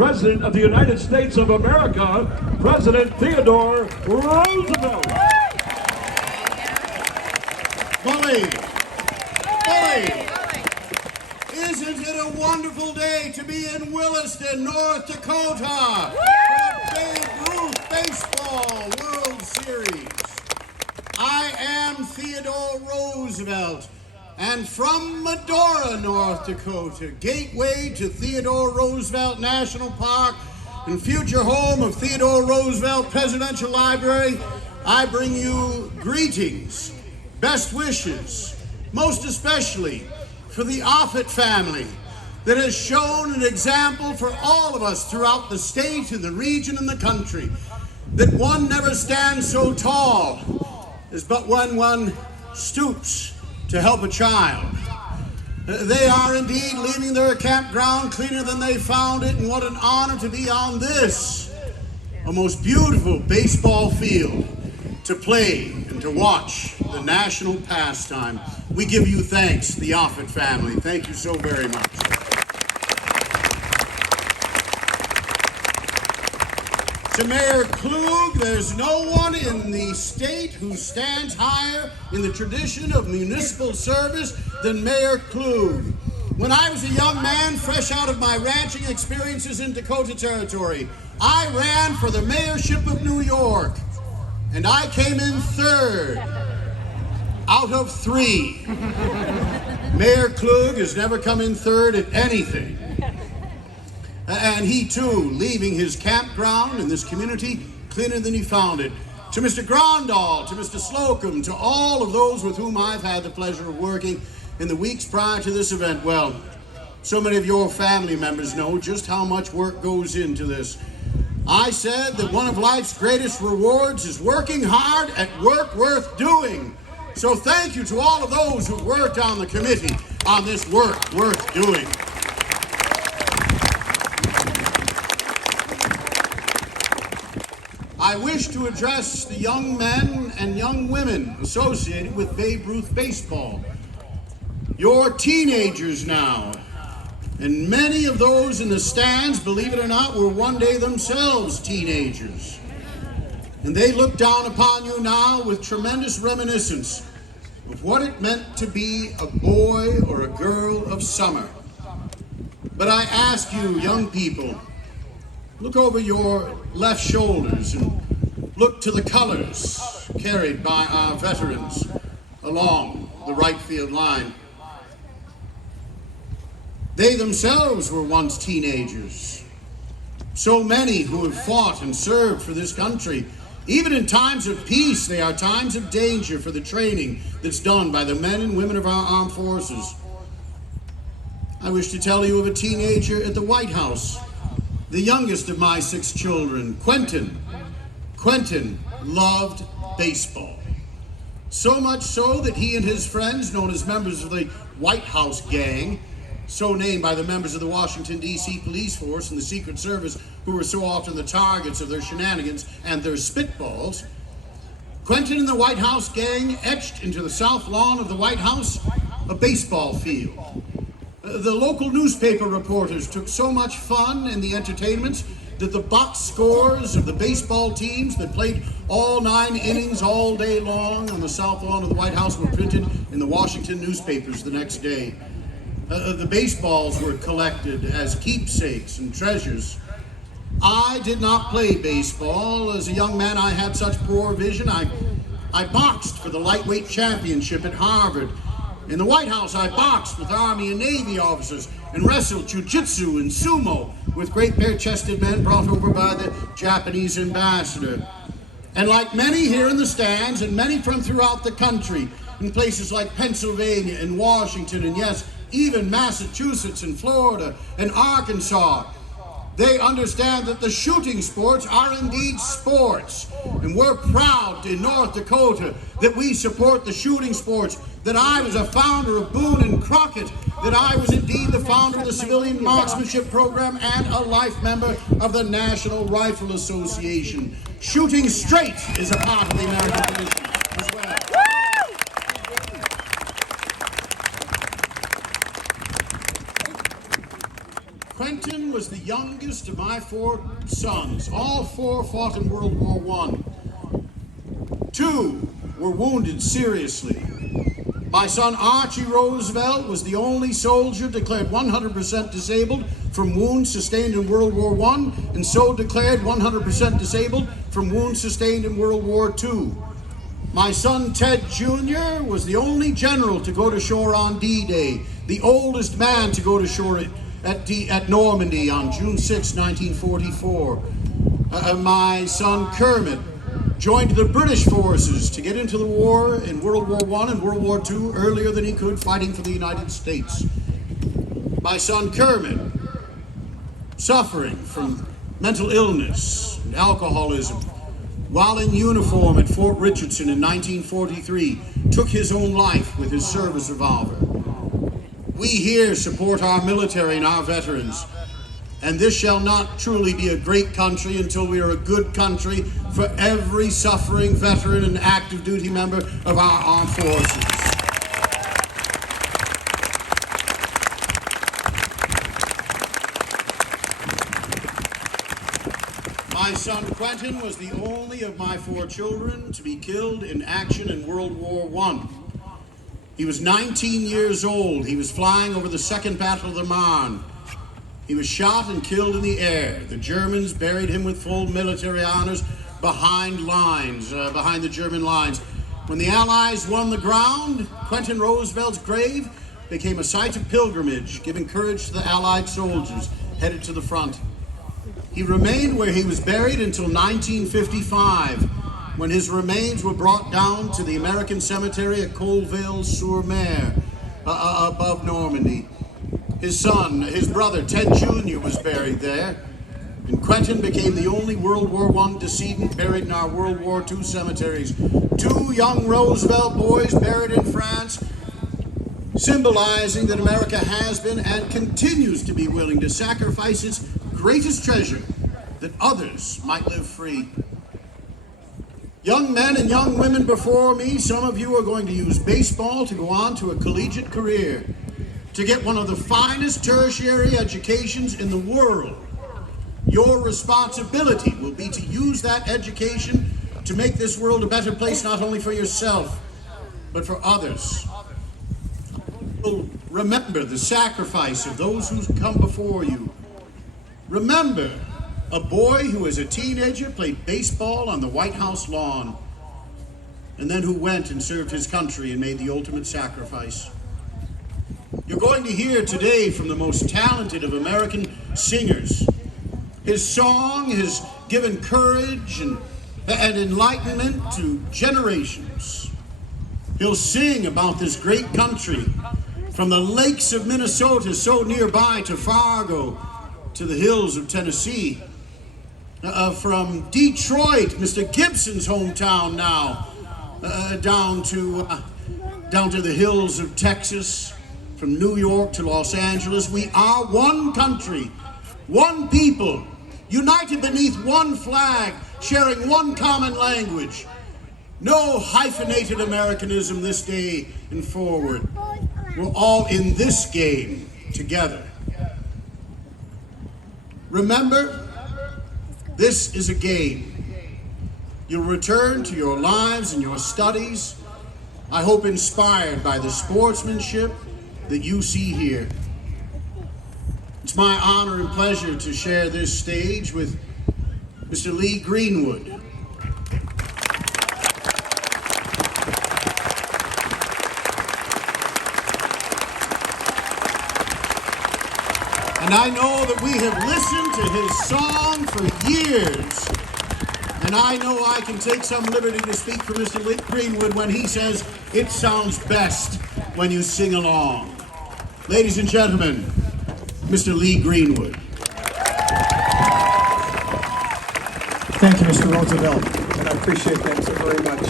President of the United States of America, President Theodore Roosevelt. Bully! Isn't it a wonderful day to be in Williston, North Dakota for the Babe Ruth Baseball World Series? I am Theodore Roosevelt, and from Medora, North Dakota, gateway to Theodore Roosevelt National Park and future home of Theodore Roosevelt Presidential Library, I bring you greetings, best wishes, most especially for the Offutt family that has shown an example for all of us throughout the state and the region and the country, that one never stands so tall as but when one stoops to help a child. They are indeed leaving their campground cleaner than they found it, and what an honor to be on this, a most beautiful baseball field, to play and to watch the national pastime. We give you thanks, the Offutt family. Thank you so very much. To Mayor Klug, there's no one in the state who stands higher in the tradition of municipal service than Mayor Klug. When I was a young man, fresh out of my ranching experiences in Dakota Territory, I ran for the mayorship of New York, and I came in third out of 3. Mayor Klug has never come in third at anything. And he too, leaving his campground in this community cleaner than he found it. To Mr. Grondal, to Mr. Slocum, to all of those with whom I've had the pleasure of working in the weeks prior to this event, well, so many of your family members know just how much work goes into this. I said that one of life's greatest rewards is working hard at work worth doing. So thank you to all of those who worked on the committee on this work worth doing. I wish to address the young men and young women associated with Babe Ruth baseball. You're teenagers now, and many of those in the stands, believe it or not, were one day themselves teenagers. And they look down upon you now with tremendous reminiscence of what it meant to be a boy or a girl of summer. But I ask you, young people, look over your left shoulders and look to the colors carried by our veterans along the right field line. They themselves were once teenagers. So many who have fought and served for this country. Even in times of peace, they are times of danger for the training that's done by the men and women of our armed forces. I wish to tell you of a teenager at the White House, the youngest of my 6 children, Quentin. Quentin loved baseball. So much so that he and his friends, known as members of the White House Gang, so named by the members of the Washington, D.C. police force and the Secret Service, who were so often the targets of their shenanigans and their spitballs, Quentin and the White House Gang etched into the south lawn of the White House a baseball field. The local newspaper reporters took so much fun in the entertainments that the box scores of the baseball teams that played all 9 innings all day long on the south lawn of the White House were printed in the Washington newspapers the next day. The baseballs were collected as keepsakes and treasures. I did not play baseball. As a young man, I had such poor vision. I boxed for the lightweight championship at Harvard. In the White House, I boxed with Army and Navy officers and wrestled jiu-jitsu and sumo with great bare-chested men brought over by the Japanese ambassador. And like many here in the stands and many from throughout the country, in places like Pennsylvania and Washington and yes, even Massachusetts and Florida and Arkansas, they understand that the shooting sports are indeed sports. And we're proud in North Dakota that we support the shooting sports, that I was a founder of Boone and Crockett, that I was indeed the founder of the Civilian Marksmanship Program and a life member of the National Rifle Association. Shooting straight is a part of the American tradition as well. Quentin was was the youngest of my 4 sons. All 4 fought in World War I. 2 were wounded seriously. My son Archie Roosevelt was the only soldier declared 100% disabled from wounds sustained in World War I, and so declared 100% disabled from wounds sustained in World War II. My son Ted Jr. was the only general to go to shore on D-Day, the oldest man to go to shore at Normandy on June 6, 1944. My son Kermit joined the British forces to get into the war in World War I and World War II earlier than he could, fighting for the United States. My son Kermit, suffering from mental illness and alcoholism, while in uniform at Fort Richardson in 1943, took his own life with his service revolver. We here support our military and our veterans, and this shall not truly be a great country until we are a good country for every suffering veteran and active duty member of our armed forces. My son Quentin was the only of my 4 children to be killed in action in World War I. He was 19 years old. He was flying over the Second Battle of the Marne. He was shot and killed in the air. The Germans buried him with full military honors behind the German lines. When the Allies won the ground, Quentin Roosevelt's grave became a site of pilgrimage, giving courage to the Allied soldiers headed to the front. He remained where he was buried until 1955, when his remains were brought down to the American cemetery at Colville-sur-Mer, above Normandy. His brother, Ted Jr., was buried there, and Quentin became the only World War I decedent buried in our World War II cemeteries. 2 young Roosevelt boys buried in France, symbolizing that America has been and continues to be willing to sacrifice its greatest treasure, that others might live free. Young men and young women before me, some of you are going to use baseball to go on to a collegiate career, to get one of the finest tertiary educations in the world. Your responsibility will be to use that education to make this world a better place, not only for yourself, but for others. Remember the sacrifice of those who come before you. Remember a boy who as a teenager played baseball on the White House lawn, and then who went and served his country and made the ultimate sacrifice. You're going to hear today from the most talented of American singers. His song has given courage and enlightenment to generations. He'll sing about this great country, from the lakes of Minnesota so nearby to Fargo, to the hills of Tennessee. From Detroit, Mr. Gibson's hometown now, down to the hills of Texas, from New York to Los Angeles. We are one country, one people, united beneath one flag, sharing one common language. No hyphenated Americanism this day and forward. We're all in this game together. Remember, this is a game. You'll return to your lives and your studies, I hope inspired by the sportsmanship that you see here. It's my honor and pleasure to share this stage with Mr. Lee Greenwood. And I know that we have listened to his song for years. And I know I can take some liberty to speak for Mr. Lee Greenwood when he says it sounds best when you sing along. Ladies and gentlemen, Mr. Lee Greenwood. Thank you, Mr. Roosevelt, and I appreciate that so very much.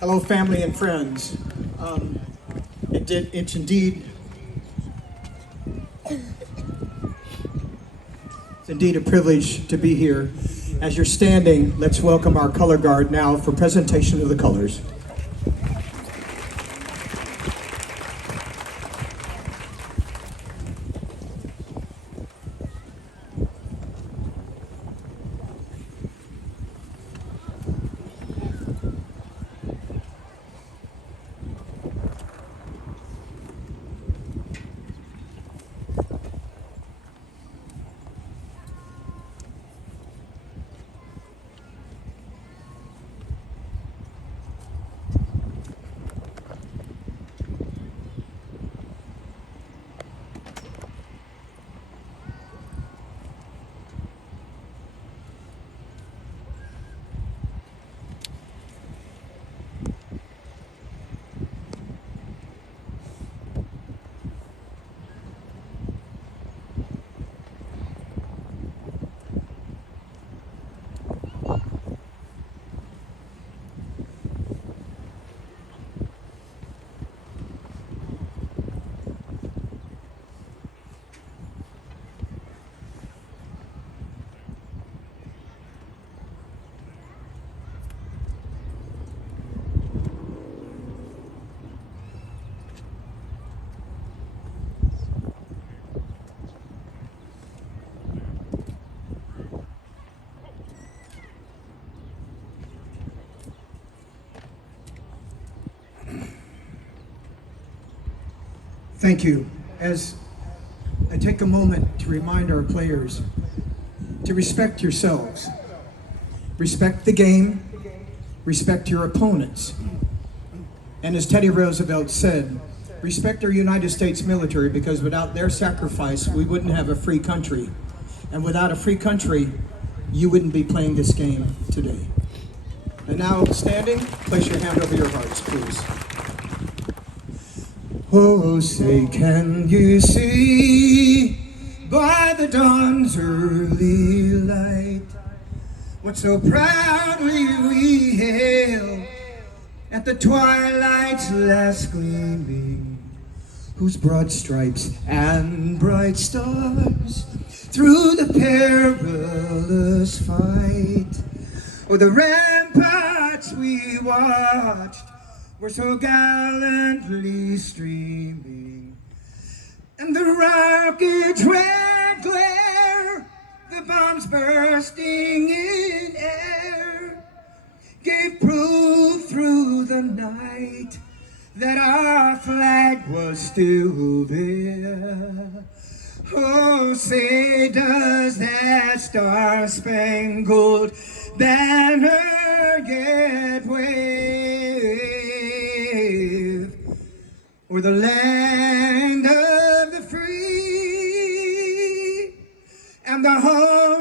Hello, family and friends. It's indeed a privilege to be here. As you're standing, let's welcome our color guard now for presentation of the colors. Thank you. As I take a moment to remind our players to respect yourselves, respect the game, respect your opponents. And as Teddy Roosevelt said, respect our United States military, because without their sacrifice, we wouldn't have a free country. And without a free country, you wouldn't be playing this game today. And now, standing, place your hand over your hearts, please. Oh, say, can you see by the dawn's early light what so proudly we hailed at the twilight's last gleaming, whose broad stripes and bright stars through the perilous fight, oh, the ramparts we watched were so gallantly streaming, and the rocket's red glare, the bombs bursting in air, gave proof through the night that our flag was still there. Oh, say, does that star-spangled banner yet wave o'er the land of the free and the home